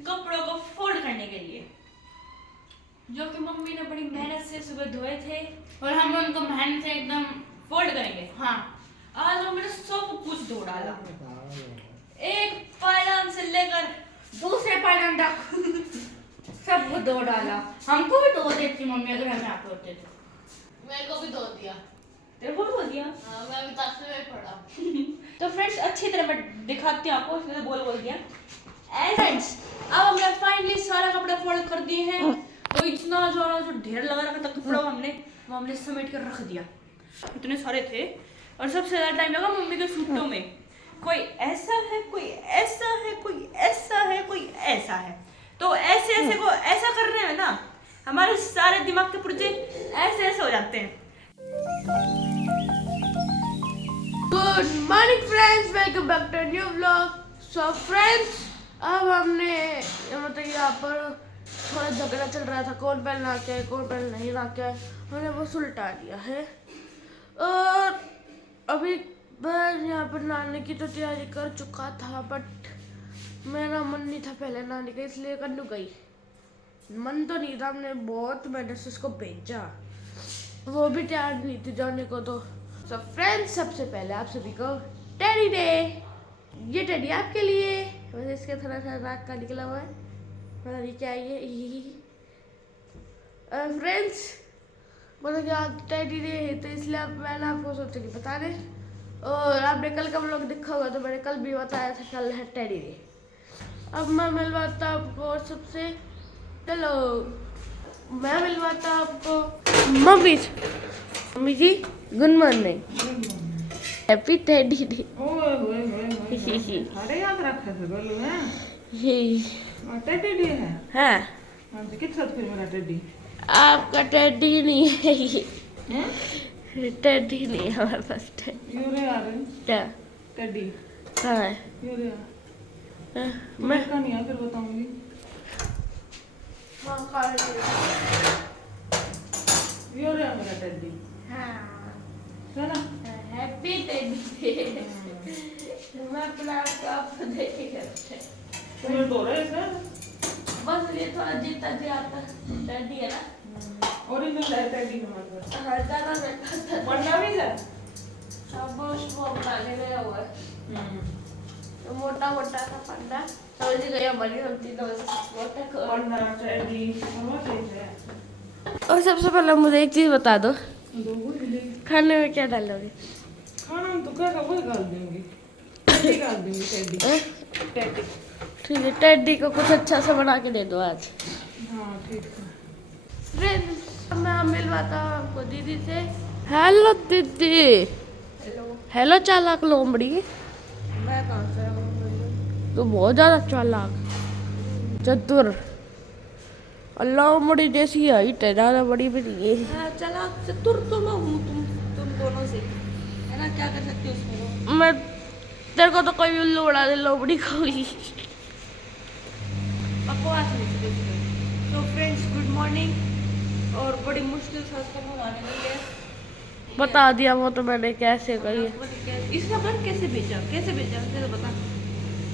कपड़ों को फोल्ड करने के लिए, जो कि मम्मी ने बड़ी मेहनत से सुबह धोए थे और हम उनको मेहनत से एकदम फोल्ड करेंगे। हाँ आज मम्मी ने सब कुछ धो डाला, एक पायदान से लेकर दूसरे पायदान तक सब धो डाला। हमको भी धो देती मम्मी अगर हम यहाँ पे होते तो। मेरे को भी धो दिया। तेरे को भी धो दिया। हाँ, मैं अभी 10 में पढ़ा। तो फ्रेंड्स अच्छी तरह मैं दिखाती हूँ आपको, इसमें बोल दिया। फ्रेंड्स अब हमने फाइनली सारा कपड़ा फोल्ड कर दिए हैं। वो इतना जो ढेर लगा रखा था कपड़ा वो हमने समेट कर रख दिया, इतने सारे थे। और सबसे ज्यादा टाइम लगा मम्मी के सूटों में, कोई ऐसा है, कोई ऐसा है, कोई ऐसा है, कोई ऐसा है। तो ऐसे ऐसे को ऐसा करने में ना हमारे सारे दिमाग के पुर्जे ऐसे ऐसे हो जाते हैं। Good morning friends, welcome back to new vlog. So friends अब हमने मतलब यहाँ पर थोड़ा झगड़ा चल रहा था, कौन पहन ला के कौन पहन नहीं ला के, हमने वो सुलटा दिया है। और अभी मैं यहाँ पर नहाने की तो तैयारी कर चुका था, बट मेरा मन नहीं था पहले नहाने का, इसलिए कन्नू गई। मन तो नहीं था, हमने बहुत मेहनत से उसको भेजा, वो भी तैयार नहीं थी जाने को। तो सब फ्रेंड्स सबसे पहले आप सभी को टेडी डे। ये टेडी आपके लिए, वैसे इसके थोड़ा सा नाक का निकला हुआ है, पता नहीं क्या ये। फ्रेंड्स मतलब कि आज टेडी डे है, तो इसलिए अब मैंने आपको सोचा कि बता दें। और आपने कल का व्लॉग देखा होगा, तो मैंने कल भी बताया था कल है टेडी डे। अब मैं मिलवाता आपको सबसे, चलो मैं मिलवाता आपको मम्मी से। Mummy ji good morning, happy teddy day. ओए होए होए होए, अरे याद रखा है बोलो है। ये टेडी डे है। हाँ हाँ तो किस साथ फिर मेरा टेडी? आपका टेडी नहीं है ये, हैं? टेडी नहीं है हमारे पास टेडी। यूरे आ रहे क्या टेडी कहाँ है? यूरे आ। मैं मैं का नहीं आ फिर बताऊंगी। यूरे आ मेरा टेडी, है ना? Happy teddy day. मैं अपना आपको देखेगा तुम्हें दो रहे हैं बस, ये थोड़ा जीता जी आता टेडी है ना। ओरिजिनल है टेडी हमारे पास। हाँ ज़्यादा बेटा पढ़ना भी है। सब वो बनाने गया हुआ है, तो मोटा मोटा सा पन्ना समझ गई हमारी हम तीनों मोटा कर। पढ़ना टेडी और वो चीज है। और सबसे पहले मुझे एक चीज़ बता दो, दो वो ले खाने में क्या डालोगे? खाना तो क्या का वही डाल दूंगी, टेडी डाल दूंगी टेडी। टेडी ठीक है, टेडी को कुछ अच्छा सा बना के दे दो आज। हाँ ठीक है। फ्रेंड्स मैं मिलवाता हूँ आपको दीदी से। हेलो दीदी। हेलो चालाक लोमड़ी। मैं कहाँ से तो बहुत ज़्यादा चालाक चतुर, लोमड़ी जैसी हाइट है, ज़्यादा बड़ी भी नहीं है। चला चतुर तो मैं हूँ, तुम दोनों से है ना, क्या कर सकते हो उसमें। मैं तेरे को तो कोई भी उल्लू बना दे, लोमड़ी को ही। बकवास नहीं थी। तो फ्रेंड्स गुड मॉर्निंग, और बड़ी मुश्किल से उसको मंगाने लगी है। बता दिया वो तो मैंने कैसे कही है। इसका पर कैसे भेजा मुझे तो बता।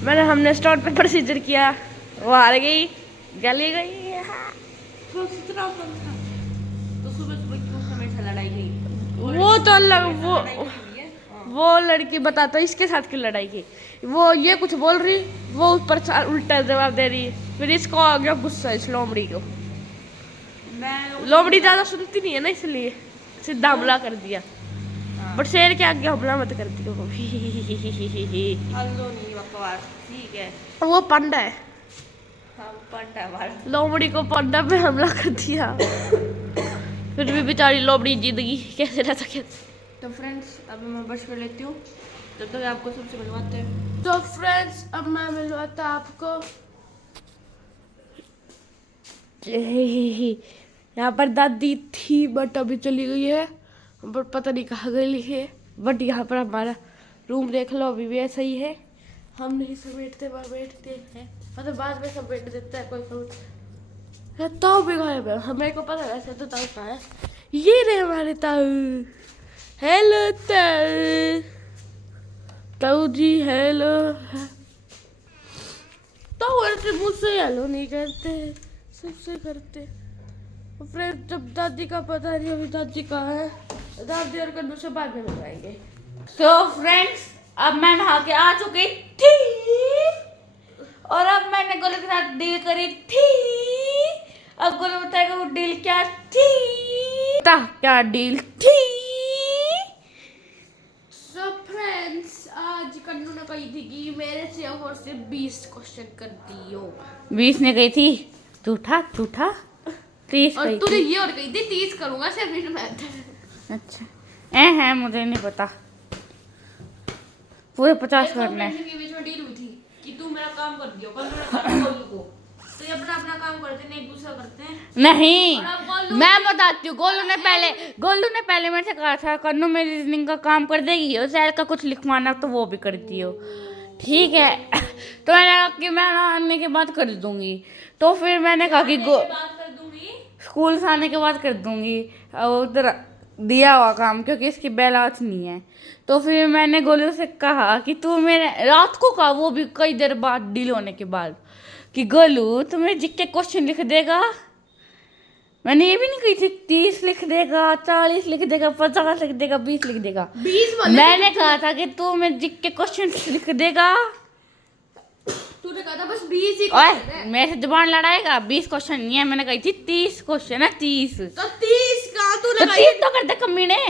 मैंने हमने स्टॉट पे प्रोसीजर किया, वो हार गई, गली गई। तो इतना कम था, तो सुबह सुबह क्यों हमेशा लड़ाई गई। वो तो अलग, वो लड़की बताता इसके साथ क्यों लड़ाई की। वो ये कुछ बोल रही, वो ऊपर उल्टा जवाब दे रही है, फिर इसको आ गया गुस्सा इस लोमड़ी को। लोमड़ी ज्यादा सुनती नहीं है ना, इसलिए सीधा हमला कर दिया। बट शेर के आगे हमला मत कर दियो। हल्लो नहीं बकवास, ठीक है। वो पंडा है, हाँ पंडा हमारा। लोमड़ी को पंडा पे हमला कर दिया, फिर भी बेचारी लोमड़ी जीत गई। कैसे रह सके। तो फ्रेंड्स अभी मैं ब्रश कर लेती हूँ, जब तक आपको सबसे मिलवाते हैं। तो फ्रेंड्स अब मैं मिलवाता आपको। यहाँ पर दादी थी बट अभी चली गई है, बट पता नहीं कहाँ गई है। बट यहाँ पर हमारा रूम देख लो, अभी भी ऐसा ही है। हम नहीं समेटते बैठते हैं, मतलब बाद में समेट देता है कोई कोई। ताऊ भी गायब है, हमें को पता है तो ताऊ कहाँ है। ये रहे हमारे ताऊ। हेलो ताऊ, ताऊ जी हेलो। ताऊ वैसे मुझसे हेलो नहीं करते, सबसे करते। फ्रेंड्स जब दादी का पता नहीं, अभी दादी कहाँ है, दादी और कन्नू से बाद में मिलाएंगे। सो फ्रेंड्स अब मैं नहा के आ चुकी थी और अब मैंने गोलू के साथ डील करी थी। अब गोलू बताएगा वो डील क्या थी, क्या डील थी। सो फ्रेंड्स आज कन्नू ने कही थी कि मेरे से और से 20 क्वेश्चन कर दियो। 20 ने गई थी, झूठा झूठा 30 और गई तूने थी। ये और कही थी 30 करूंगा सिर्फ मैथ। अच्छा है मुझे नहीं पता, पूरे 50 करने हैं। के बीच में डील हुई थी कि तू मेरा काम कर दियो, कल मैंने गोलू को तो ये अपना अपना काम करते हैं, एक दूसरा करते हैं। नहीं और अब गोलू मैं बताती हूँ, गोलू ने पहले मेरे से कहा था कन्नू मेरी रीजनिंग का काम कर देगी और सैर का कुछ लिखवाना तो वो भी करती हो, ठीक है। तो मैंने कहा कि मैं आने के बाद कर दूंगी, तो फिर मैंने कहा कि बात कर दूंगी। स्कूल से आने के बाद कर दूंगी और उधर दिया हुआ काम, क्योंकि इसकी बैलाच नहीं है। तो फिर मैंने गोलू से कहा कि तू मेरे रात को कहा, वो भी कई देर बाद डील होने के बाद, कि गोलू तुम्हें जिक्के क्वेश्चन लिख देगा। मैंने ये भी नहीं कही थी 30 लिख देगा, 40 लिख देगा, 50 लिख देगा, 20 लिख देगा। 20 मैंने कहा था कि तू मैं जिक्के क्वेश्चन लिख देगा। तूने कहा था बस 20 ही ओए क्वेश्चन है। मेरे से जुबान लड़ाएगा, 20 क्वेश्चन नहीं है, मैंने कही थी 30 क्वेश्चन है, 30। तो 30 का तो तूने 30 तो कर दे कमीने।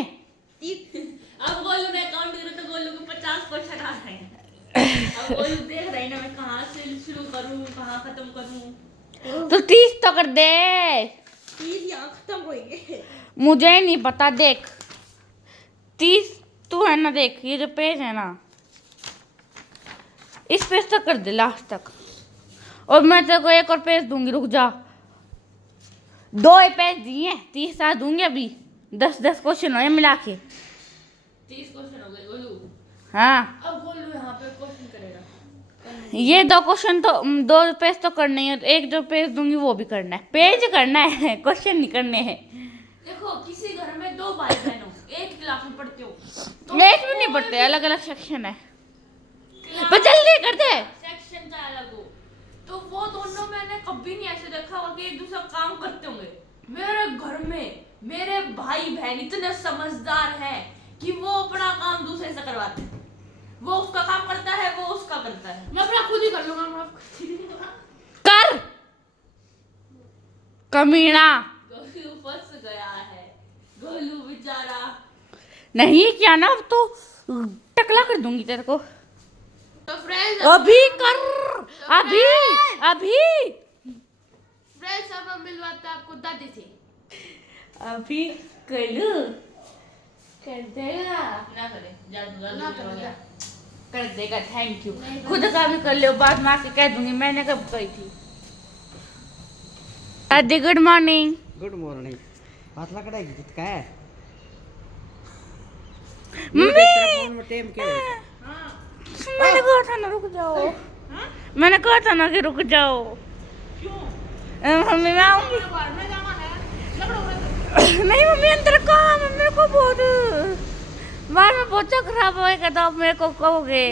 अब गोलू ने काउंट करो तो गोलू को 50 क्वेश्चन आ रहे हैं। अब गोलू देख रही ना मैं कहाँ से शुरू करूँ, कहाँ खत्म करूँ। तो 30 तो कर दे, 30 यहाँ खत्म होएंगे। मुझे नहीं पता। देख 30 तू है ना, देख ये जो पेज है ना, इस पेज तक कर दे लास्ट तक, और मैं तेरे को एक और पेज दूंगी, रुक जा। 2 पेज दिए, 30 साथ दूंगी अभी, 10 क्वेश्चन हो मिला के। 30 क्वेश्चन हो गए गोलू। हाँ अब गोलू यहाँ पे क्वेश्चन करेगा। ये 2 क्वेश्चन तो 2 पेज तो करने ही है, एक जो पेज दूंगी वो भी करना है, पेज करना है, क्वेश्चन नहीं करने हैं। देखो किसी घर में 2 भाई बहन हो, एक क्लास में पढ़ते हो एक भी नहीं पढ़ते, अलग अलग सेक्शन है, पर जल्दी कर दे। सेक्शन का अलग हो, तो वो दोनों मैंने कभी नहीं ऐसे देखा होगा कि एक दूसरा काम करते होंगे। मेरे घर में मेरे भाई बहन इतने समझदार हैं कि वो अपना काम दूसरे से करवाते हैं। वो उसका काम करता है, वो उसका करता है। मैं अपना खुद ही कर लूंगा, मैं कर कमीना। गोलू फंस गया है, गोलू बेचारा। नहीं किया ना अब तो टकला कर दूंगी तेरे को। तो फ्रेंड्स अभी कर, अभी अभी फ्रेंड्स अब हम मिलवाते हैं आपको दादी से। अभी गोलू कर देगा, ना करे, जादू ना जादू हो करे। गया। कर देगा, थैंक यू। खुद का भी कर लो, बाद में आके कह दूंगी मैंने कब कही थी। दादी गुड मॉर्निंग। Good morning. हाथ लकड़ा की कित का है? मम्मी फोन में टेम के मैंने कहा था ना रुक जाओ, मैंने कहा था ना कि रुक जाओ। मम्मी मैं आऊंगी। नहीं मम्मी अंदर काम है, मेरे को बहुत बाहर में पोछा खराब होएगा तो आप मेरे को कहोगे,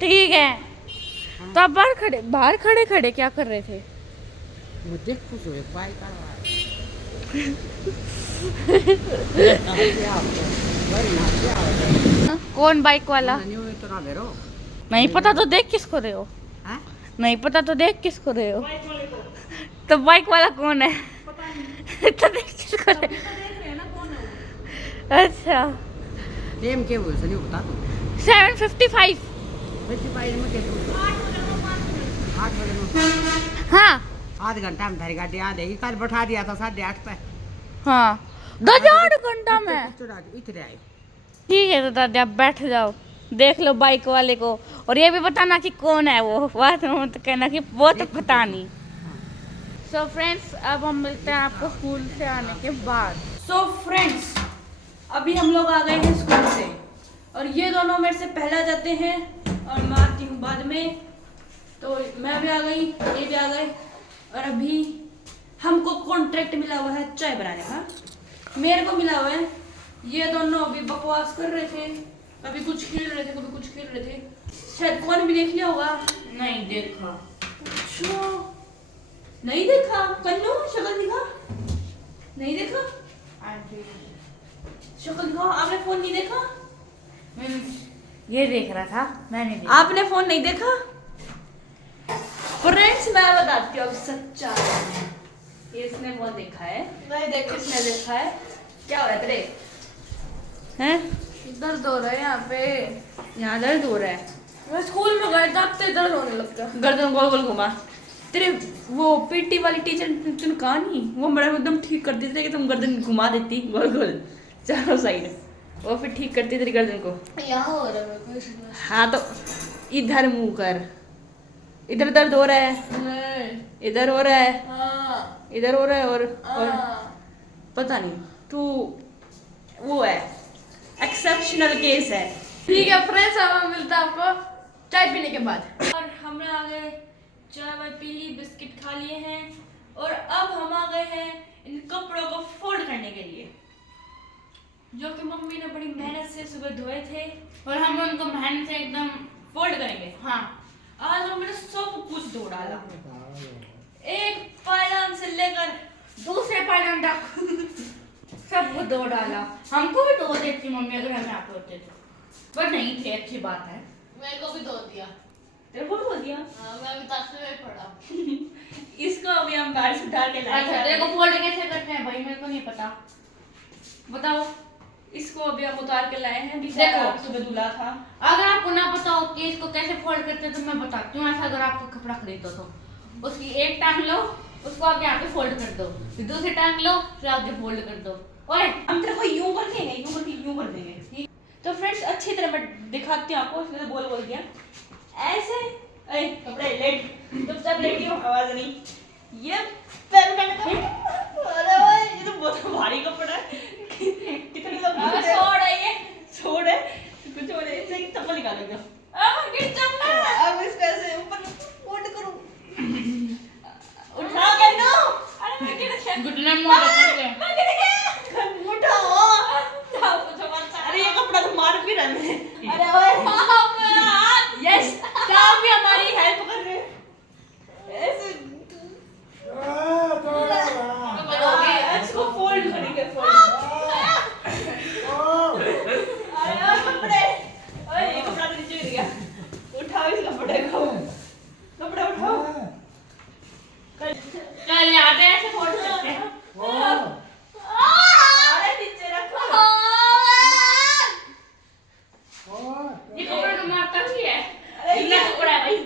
ठीक है। तो आप बाहर खड़े क्या कर रहे थे? वो देख कुछ हो बाइक का कौन बाइक वाला? न्यू तो ना दे रो। नहीं पता तो देख किसको रहे हो, हां नहीं पता तो देख किसको रहे हो। तो बाइक वाला कौन है? तो देख किसको रहे हो? अच्छा टेम के बोल सनी बता तू 7:55। 55 में के तू 8 बजे में हाँ आध घंटा में थारी गाड़ी आ देगी, कल बैठा दिया था 8:30 पे। हाँ 2 घंटा में, इतने आए ठीक है। तो दादी आप बैठ जाओ, देख लो बाइक वाले को, और ये भी बताना कि कौन है वो, बात में मत कहना कि वो तो पता नहीं। सो फ्रेंड्स अब हम मिलते हैं आपको स्कूल से आने के बाद। सो फ्रेंड्स अभी हम लोग आ गए हैं स्कूल से, और ये दोनों मेरे से पहला जाते हैं और मैं आती हूँ बाद में। तो मैं भी आ गई, ये भी आ गए, और अभी हमको कॉन्ट्रैक्ट मिला हुआ है चाय बनाने का, मेरे को मिला हुआ है। ये दोनों अभी बकवास कर रहे थे, कभी कुछ खेल रहे थे, कभी कुछ खेल रहे थे, शायद फोन भी देख लिया होगा। नहीं देखा। अच्छा नहीं देखा? कन्नू शक्ल दिखा, नहीं देखा? शक्ल दिखा, आपने फोन नहीं देखा? ये देख रहा था, मैंने देखा। आपने फोन नहीं देखा? फ्रेंड्स मैं बताती हूँ अब सच्चाई। ये इसने फोन देखा है, नहीं देखो, किसने देखा है? क्या हो रहा है तेरे हैं? दर्द हो रहा है यहाँ पे। यहाँ दर्द हो रहा है, मैं स्कूल में गया था, अब तो दर्द होने लगता है। गर्दन गोल गोल घुमा। तेरे वो पीटी वाली टीचर तुम कहा नहीं, वो मेरा एकदम ठीक कर देते कि तुम गर्दन घुमा देती गोल गोल चारों साइड, वो फिर ठीक करती तेरी गर्दन को। यहाँ हो रहा है मेरे को इसलिए। हाँ तो इधर मुंह कर, इधर दर्द हो रहा है, नहीं। इधर हो रहा है, हाँ। इधर हो रहा है और हाँ। पता नहीं तू वो है, एक्सेप्शनल केस है। ठीक है फ्रेंड्स, अब हम मिलते हैं आपको चाय पीने के बाद। और हमने आ गए चाय वाय पी ली, बिस्किट खा लिए हैं और अब हम आ गए हैं इन कपड़ों को फोल्ड करने के लिए, जो कि मम्मी ने बड़ी मेहनत से सुबह धोए थे और हम उनको मेहनत से एकदम। फोल्ड करेंगे। हाँ, आज मम्मी ने सब कुछ धो डाला, एक पायदान से लेकर दूसरे पायदान तक सब कुछ धो डाला। हमको भी धो देती मम्मी अगर हम यहाँ पे होते तो, पर नहीं थे। अच्छी बात है। मेरे को भी धो दिया। तेरे को धो दिया। हाँ, मैं अभी ताशे में पड़ा। इसको अभी हम गाड़ी से उठा के लाए। अच्छा, तेरे को फोल्ड कैसे करते हैं भाई? मेरे को नहीं पता, बताओ। इसको अभी हम उतार के लाए हैं, देखो। सुबह धुला था। अगर आपको ना पता हो कि इसको कैसे फोल्ड करते हैं तो मैं बताती हूँ। ऐसा अगर आपको कपड़ा खरीदो तो उसकी एक टांग लो, उसको आगे आगे फोल्ड कर दो, फिर दूसरी टांग लो, फिर आगे फोल्ड कर दो। ओए, हम तेरे को यूं कर देंगे, यूं करके यूं कर देंगे, ठीक? तो फ्रेंड्स अच्छी तरह मैं दिखाती हूँ आपको, इसमें तो बोल बोल दिया ऐसे। अरे कपड़े लेट, चुपचाप लेटी हो, आवाज नहीं। ये पैर का अरे भाई ये तो बहुत भारी कपड़ा है। कितने लोग छोड़ है, ये छोड़ है कुछ और ऐसे ही चप्पल निकाल दो। अब गिर जाऊंगा। अब इसको ऐसे ऊपर फोल्ड करूं, उठा के नो। अरे मैं गिर गया, घुटना मुंह पकड़ ले। मैं गिर गया, उठाओ। अरे ये कपड़ा तो मार भी रहा है। अरे ओए मेरा हाथ। यस, क्या भी हमारी हेल्प कर रहे हैं ऐसे। इसको फोल्ड करेंगे, फोल्ड। अरे कपड़े, ओए ये कपड़ा तो नीचे गिर गया, उठाओ इस कपड़े को, कपड़ा उठाओ। चल यहाँ पे ऐसे फोल्ड करते हैं। अरे नीचे रखो। ये कपड़ा तो मारता भी है। अरे ये ये कपड़ा है भाई।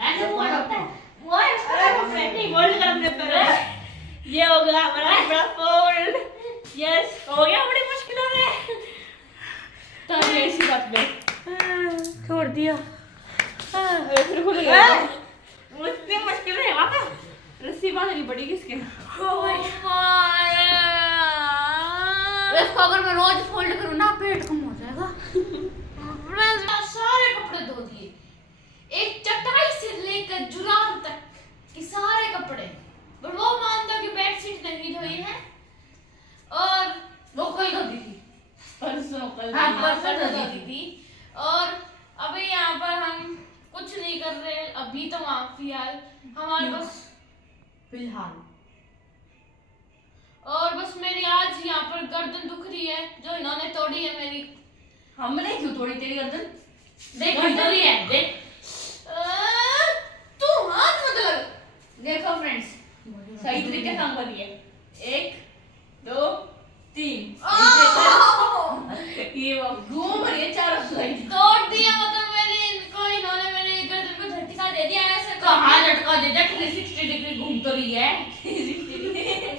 ऐसे फोल्ड होता है। अरे फोल्ड कर अपने पैर। ये हो गया हमारा कपड़ा फोल्ड। यस, हो गया बड़ी मुश्किलों में। तो ये इसी बात पे छोड़ दिया। फिर खुल गया। मुझसे मुश्किल है वहाँ पे रस्सी बांधनी पड़ेगी इसके। इसको अगर मैं रोज फोल्ड करूँ ना, पेट कम हो जाएगा। सारे कपड़े धो दिए, एक चटाई से लेकर जुराब तक के सारे कपड़े। पर वो मानता कि बेडशीट नहीं धोई है और वो कल धो दी थी। परसों कल। हाँ, परसों परसों धो दी थी। और अभी यहाँ पर हम कुछ नहीं कर रहे अभी तो फिलहाल हमारे पास फिलहाल। और बस मेरी आज यहाँ पर गर्दन दुख रही है जो इन्होंने तोड़ी है मेरी। हमने क्यों तोड़ी तेरी गर्दन? देख इधर ही है, देख। तू हाथ मत लग। देखो फ्रेंड्स, सही तरीके से काम करिए। 1 2 3। ये वो घूम रही है चारों साइड। तोड़ दिया मतलब मेरी इनको, इन्होंने मेरी गर्दन को झटका दे दिया ऐसे। कहाँ झटका दे दिया? 360 डिग्री घूम तो रही है।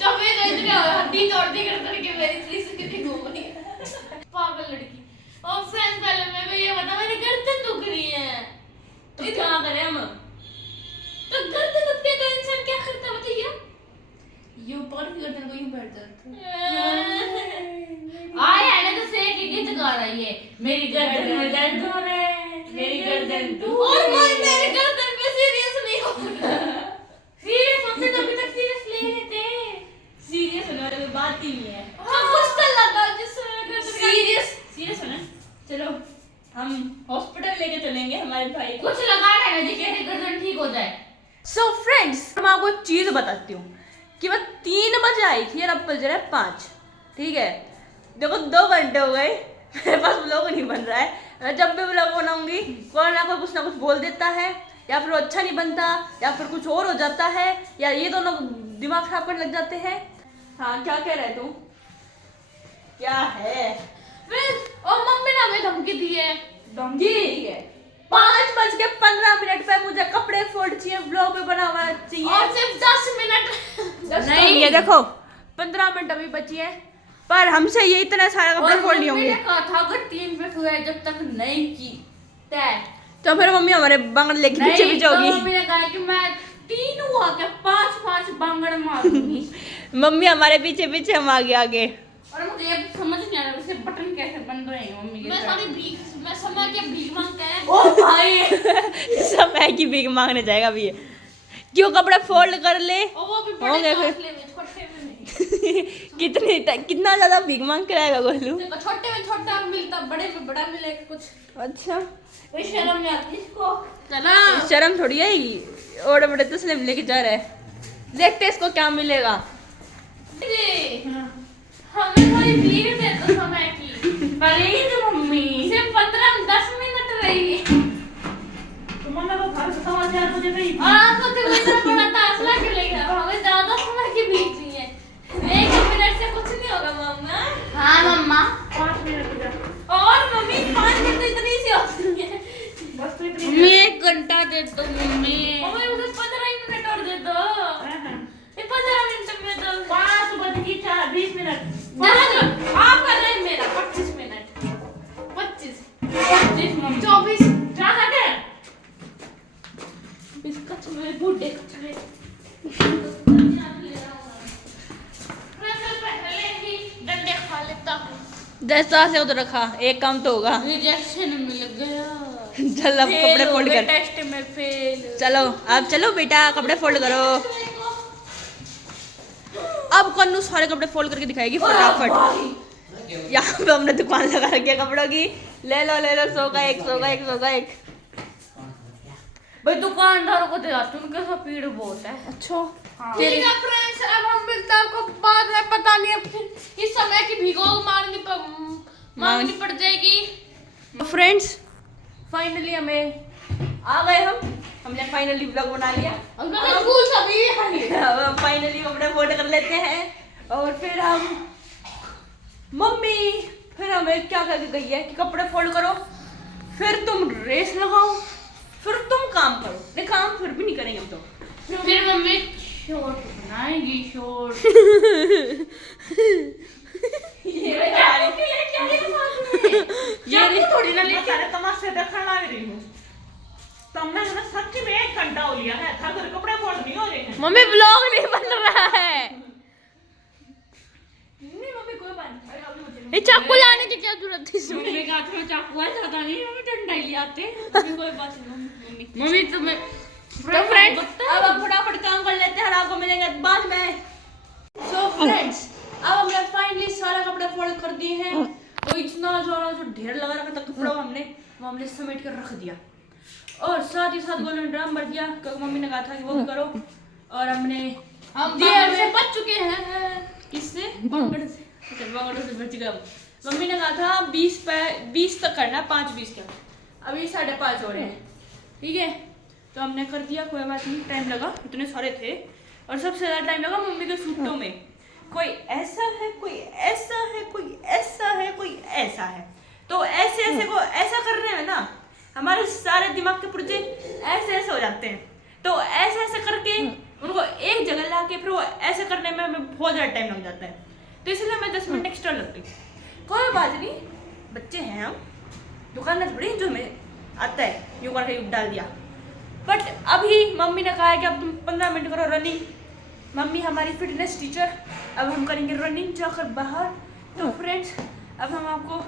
जब ये देख रहे हो हड्डी तोड़ दी गर्दन की मेरी 360 घूम रही है। पागल लड़की। और फ्रेंड्स पहले मैं भी ये बता, मेरी गर्दन दुख रही है तो क्या करें हम? तो गर्दन दुखती है तो इंसान क्या करता है बताइए? यूं पकड़ के गर्दन को यूं बैठ जाता। आया है ना तो सेक के गीत गा रही है। मेरी गर्दन में दर्द हो रहा है, मेरी गर्दन और कोई मेरी गर्दन पे सीरियस नहीं हो रहा। सीरियस होते तो अभी तक सीरियस ले लेते। सीरियस होने वाली कोई बात ही नहीं है। हाँ, कुछ तो लगा जिससे मेरी गर्दन सीरियस होना। चलो हम हॉस्पिटल लेके चलेंगे हमारे भाई को। कुछ लगा लेना जिससे गर्दन ठीक हो जाए। सो फ्रेंड्स, मैं आपको एक चीज बताती हूँ कि मैं 3 बजे आई थी और अब बज रहे हैं 5। ठीक है, देखो 2 घंटे हो गए, मेरे पास व्लॉग नहीं बन रहा है। मैं जब भी व्लॉग बनाऊंगी कोई ना कुछ बोल देता है, या फिर वो अच्छा नहीं बनता, या फिर कुछ और हो जाता है, या ये दोनों दिमाग खराब करने लग जाते हैं। हाँ, क्या कह रहे तुम? क्या है? और मम्मी ने हमें धमकी दी है। धमकी है? 5:15 पे मुझे कपड़े फोल्ड चाहिए, व्लॉग पे बनाना चाहिए। और सिर्फ 10 मिनट नहीं, ये देखो 15 मिनट अभी बची है, पर हमसे ये इतना सारा कपड़े फोल्ड नहीं होंगे। कहा था अगर 3 पे हुआ जब तक नहीं की तय, तो फिर मम्मी हमारे बांगड़ लेके पीछे पीछे होगी। मम्मी ने कहा कि मैं 3 हुआ क्या 5 बांगड़ मारूंगी। मम्मी हमारे पीछे पीछे, हम आगे आगे। और मुझे ये समझ नहीं आ रहा इसके बटन कैसे बंद हुए हैं मम्मी के। मैं समय के भीख मांगते हैं। ओ भाई समय की भीख मांगने जाएगा अभी ये। क्यों कपड़े फोल्ड कर ले और वो भी होंगे बड़े फिर। काफले में, छोटे में नहीं। कितना ज्यादा भीख मांग के आएगा गोलू? देखो छोटे में छोटा मिलता, बड़े में बड़ा मिलेगा कुछ। अच्छा, कोई शर्म नहीं आती इसको। चला शर्म थोड़ी आएगी, और बड़े तसले में लेके जा रहा है। देखते इसको क्या मिलेगा। हमें कोई भीख दे दो समय की प्लीज मम्मी। सिर्फ 10 मिनट रही। तुम्हारा तो घर समाचार मुझे नहीं। और आपको तो इतना बड़ा तासला क्यों लेकर आओ? हमें ज्यादा समय की भीख चाहिए। 1 मिनट से कुछ नहीं होगा मम्मा। हाँ मम्मा 5 मिनट का। और मम्मी 5 मिनट तो इतनी सी होती है। बस तो इतनी। मम्मी 1 घंटा दे दो मम्मी। मम्मी मुझे 15 मिनट और दे दो। ये 15 मिनट में दो। 5 बज की 20 मिनट। आप कर रहे हैं मेरा 25 मिनट। 25 मम्मी 24 क्या करते? बिस्कुट में बूढ़े कचरे। मैं कल पहले ही डंडे खा लेता हूँ। जैसा से उधर रखा, एक काम तो होगा। रिजेक्शन मिल गया। चल अब कपड़े फोल्ड कर। टेस्ट में फेल। चलो अब चलो बेटा, कपड़े फोल्ड करो। अब कन्नू सारे कपड़े फोल्ड करके दिखाएगी फटाफट। यहाँ पे हमने दुकान लगा रखी है कपड़ों की। ले लो 100 का 100 का 1। भाई दुकानदारों को दे आती उनके साथ भीड़ बहुत है। अच्छा, ठीक है फ्रेंड्स, अब हम मिलते हैं आपको बाद में। पता नहीं अब इस समय की भीगो मांगनी पड़ जाएगी। फ्रेंड्स फाइनली हमें आ गए हमने फाइनली व्लॉग बना लिया। स्कूल सभी अब हम फाइनली कपड़े फोल्ड कर लेते हैं, और फिर मम्मी फिर हमें क्या करके गई है कि कपड़े फोल्ड करो, फिर तुम रेस लगाओ, फिर तुम काम करो। नहीं, काम फिर भी नहीं करेंगे हम तो। फिर मम्मी शॉर्ट बनाएगी शॉर्ट। ये थोड़ी ना लेके सारे तमाशे देखने लग रही हूँ। तुमने ना सच्ची में 1 घंटा हो लिया है, थर थर कपड़े फोल्ड नहीं हो रहे हैं। मम्मी व्लॉग नहीं बन रहा है। नहीं मम्मी कोई बात नहीं। ये चाकू लाने की क्या जरूरत थी इसमें? मम्मी का हाथ में चाकू है, ज्यादा नहीं मम्मी डंडा ही ले आते। कोई बात नहीं मम्मी तुम्हें। तो फ्रेंड्स अब हम फटाफट काम कर लेते हैं और आपको मिलेंगे बाद में। सो फ्रेंड्स अब हमने फाइनली सारा कपड़े फोल्ड कर दिए हैं। वो इतना जो ढेर लगा रखा था कपड़ा वो हमने समेट कर रख दिया, और साथ ही साथ गोल्डन ड्राम भर दिया क्योंकि मम्मी ने कहा था कि वो भी करो। और हमने हम दिए बच चुके हैं। किससे? बांगड़ से। अच्छा, बांगड़ से बच गया। मम्मी ने कहा था 20 तक करना, 5:20 तक। अभी 5:30 हो रहे हैं। ठीक है, तो हमने कर दिया, कोई बात नहीं। टाइम लगा, इतने सारे थे, और सबसे ज़्यादा टाइम लगा मम्मी के सूटों में। कोई ऐसा है, कोई ऐसा है, कोई ऐसा है, कोई ऐसा है। तो ऐसे को ऐसा करने में ना हमारे सारे दिमाग के पुर्जे ऐसे हो जाते हैं। तो ऐसे करके उनको एक जगह ला के फिर वो ऐसे करने में हमें बहुत ज़्यादा टाइम लग जाता है। तो इसलिए मैं 10 मिनट एक्स्ट्रा लगती हूँ। कोई बात नहीं, बच्चे हैं हम, दुकान थोड़ी जो हमें आता है यूँ करके डाल दिया। बट अभी मम्मी ने कहा है कि अब तुम 15 मिनट करो रनिंग। मम्मी हमारी फिटनेस टीचर, अब हम करेंगे रनिंग जाकर बाहर। तो फ्रेंड्स अब हम आपको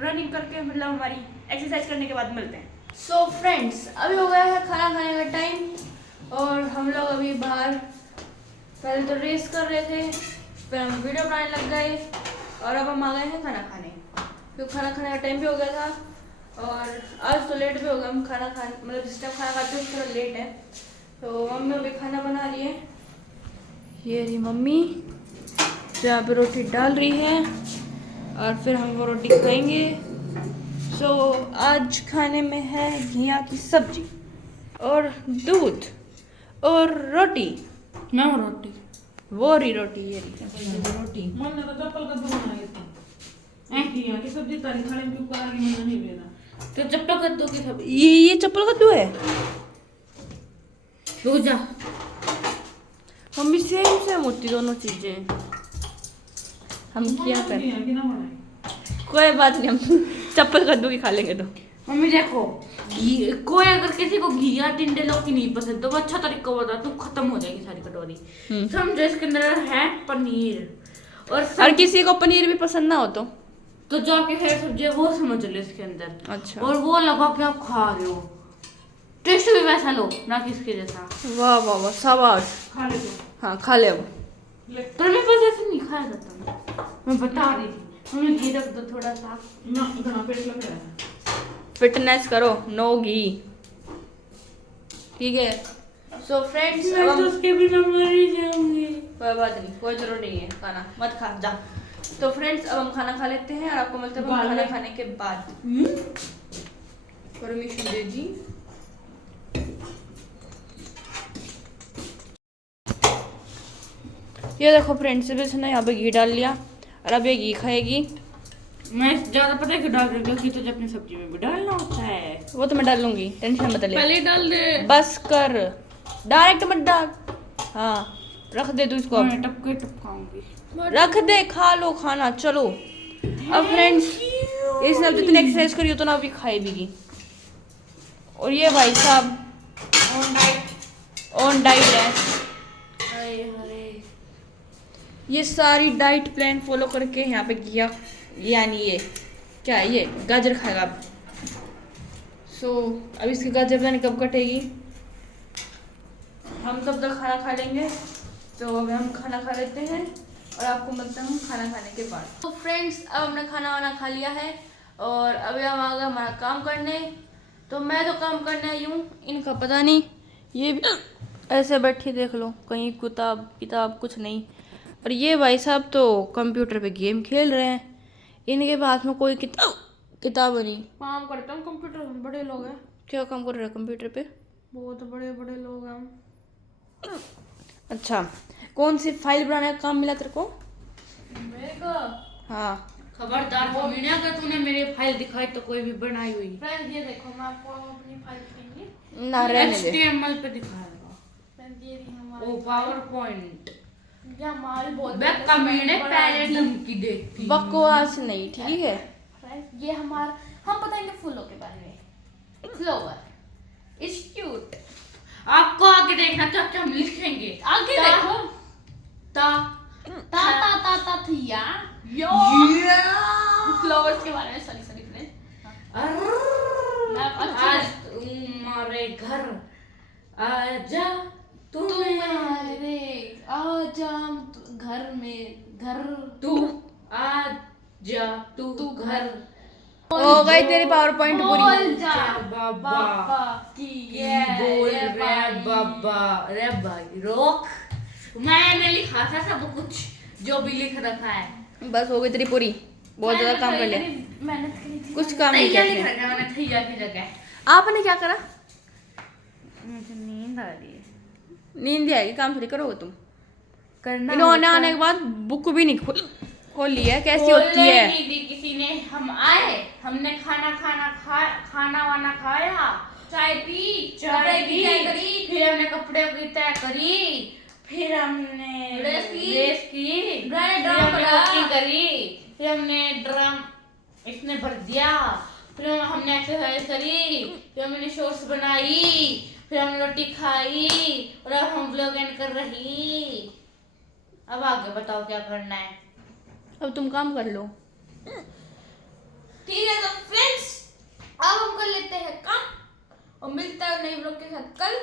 रनिंग करके मतलब हमारी एक्सरसाइज करने के बाद मिलते हैं। सो फ्रेंड्स अभी हो गया है खाना खाने का टाइम, और हम लोग अभी बाहर पहले तो रेस कर रहे थे, फिर हम वीडियो बनाने लग गए, और अब हम आ गए हैं खाना खाने, क्योंकि खाना खाने का टाइम भी हो गया था। और आज तो लेट भी हो गया, हम खाना खा मतलब जिस टाइम खाना खाते हैं उस थोड़ा लेट है। तो मम्मी अभी खाना बना रही है, ये रही मम्मी तो यहाँ पे रोटी डाल रही है और फिर हम वो रोटी खाएंगे। सो आज खाने में है घिया की सब्जी और दूध और रोटी। मैं हूँ रोटी। वो रही रोटी, ये रही रोटी। मन ने तो चप्पल कद्दू बनाई थी घिया की सब्जी तारी थाली में क्यों करा कि मन नहीं लेना। तो चप्पल कद्दू की सब्जी। ये चप्पल कद्दू है। रुक जा। मम्मी सेम सेम होती दोनों चीजें, हम क्या करें। घिया की ना बनाई। कोई बात नहीं, हम चप्पल कद्दू की खा लेंगे। तो मम्मी देखो, कोई अगर किसी को घिया टिंडे लौकी नहीं पसंद तो वो अच्छा तरीका बता, तू खत्म हो जाएगी सारी कटोरी। समझो इसके अंदर है पनीर और किसी को पनीर भी पसंद ना हो तो जाके है सब्जी वो समझ लो इसके अंदर। अच्छा। और वो लगा के आप खा रहे हो, टेस्ट भी वैसा लो ना किसके जैसा। वाह वाह वाह, शाबाश। खा ले तो हाँ खा ले अब। पर मेरे पास ऐसे नहीं खाया जाता, मैं बता रही थी। मम्मी घी रख दो थोड़ा सा। ना इतना पेट लग रहा है। फिटनेस करो, नो घी, ठीक है। सो फ्रेंड्स मैं तो उसके बिना मर ही जाऊंगी। कोई बात नहीं, कोई जरूरत नहीं है, खाना मत खा जा। तो फ्रेंड्स अब हम खाना खा लेते हैं और आपको मिलते हैं खाना खाने के बाद। परमिशन दे दी। ये देखो फ्रेंड्स, इसने यहाँ पे घी डाल लिया और अब ये घी खाएगी। मैं ज्यादा पता है क्यों डाल रही हूँ, क्योंकि तुझे अपनी सब्जी में भी डालना होता है। वो तो मैं डाल लूंगी, टेंशन मत ले। पहले डाल दे। बस कर, डायरेक्ट मत डाल। हाँ रख दे तू इसको, मैं अब टपकाऊंगी। रख दे, खा लो खाना। चलो अब फ्रेंड्स, इसने अब जितनी एक्सरसाइज करी उतना अभी खाई भी। और ये भाई साहब ऑन डाइट है। ये सारी डाइट प्लान फॉलो करके यहाँ पे किया, यानी ये क्या है, ये गाजर खाएगा अब। सो अब इसकी गाजर पता नहीं कब कटेगी, हम तब तक खाना खा लेंगे। तो अब हम खाना खा लेते हैं और आपको मिलते हैं हम खाना खाने के बाद। तो फ्रेंड्स अब हमने खाना वाना खा लिया है और अभी हम आ गए हमारा काम करने। तो मैं तो काम करने आई हूँ, इनका पता नहीं, ये भी ऐसे बैठी देख लो, कहीं किताब कुछ नहीं। और ये भाई साहब तो कंप्यूटर पे गेम खेल रहे हैं, इनके पास में कोई किताब नहीं। काम करता हूँ कंप्यूटर में, बड़े लोग हैं। क्या काम कर रहे हैं कंप्यूटर पे? बहुत बड़े बड़े लोग हैं हम। अच्छा, कौन सी फाइल बनाने का काम मिला तेरे को? मेरे को हाँ खबरदार कमीने, अगर तूने मेरी फाइल दिखाई तो कोई भी बनाई हुई फ्रेंड्स ये देखो, मैं आपको अपनी फाइल दिखाऊंगी। ना, रहने दे। HTML पे दिखाएगा। फ्रेंड्स ये रही हमारी ओ पावर पॉइंट। ये हमारी बहुत मैं कमीने पहले धमकी देती। बकवास नहीं, ठीक है। फ्रेंड्स ये हमारा, हम बताएंगे फूलों के बारे में। Flower is cute. आपको आगे देखना क्या क्या हम लिखेंगे। आगे ता- देखो, ता ता थिया यो फ्लावर्स के बारे में। सॉरी फ्रेंड्स, आज तुम्हारे घर आजा तुम्हारे आजा घर में, घर तू आजा तू घर हो गई तेरी पावर पॉइंट बोल पूरी। जा बाबा बाबा की बोल रे बाबा। रे भाई रोक, मैंने लिखा था सब कुछ जो भी लिख रखा है। बस हो गई तेरी पूरी, बहुत ज्यादा काम कर लिया, मेहनत करी थी। कुछ काम नहीं तैया किया लिख तूने। रखा है मैंने, थैया की जगह। आपने क्या करा? मुझे नींद आ रही है। नींद आएगी, काम थोड़ी करोगे तुम। करना इन्होंने आने के बाद बुक भी नहीं खोल ली है, कैसी होती है? नहीं दी किसी ने। हम आए, हमने खाना वाना खाया, चाय पी, चाय कपड़े की तय करी, फिर हमने कपड़े की तय करी, फिर हमने ड्रेस की, फिर ड्रम हमने भरा। कुकिंग करी, फिर हमने ड्रम इसने भर दिया, फिर हमने एक्सरसाइज करी, फिर हमने शॉर्ट्स बनाई, फिर हमने रोटी खाई और अब हम व्लॉग एंड कर रही। अब आगे बताओ क्या करना है। अब तुम काम कर लो। ठीक है। तो फ्रेंड्स अब हम कर लेते हैं काम और मिलता है नए ब्लॉग के साथ कल।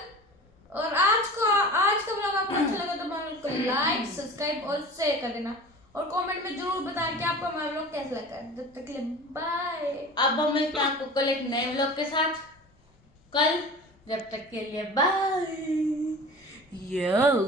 और आज का ब्लॉग आपको अच्छा लगा तो मेरे को लाइक, सब्सक्राइब और शेयर कर देना। और कमेंट में जरूर बताएं कि आपको हमारा व्लॉग कैसा लगा। जब तक के लिए बाय। अब हम मिलते हैं आपको कल एक नए व्लॉग के साथ कल। जब तक के लिए बाय। यो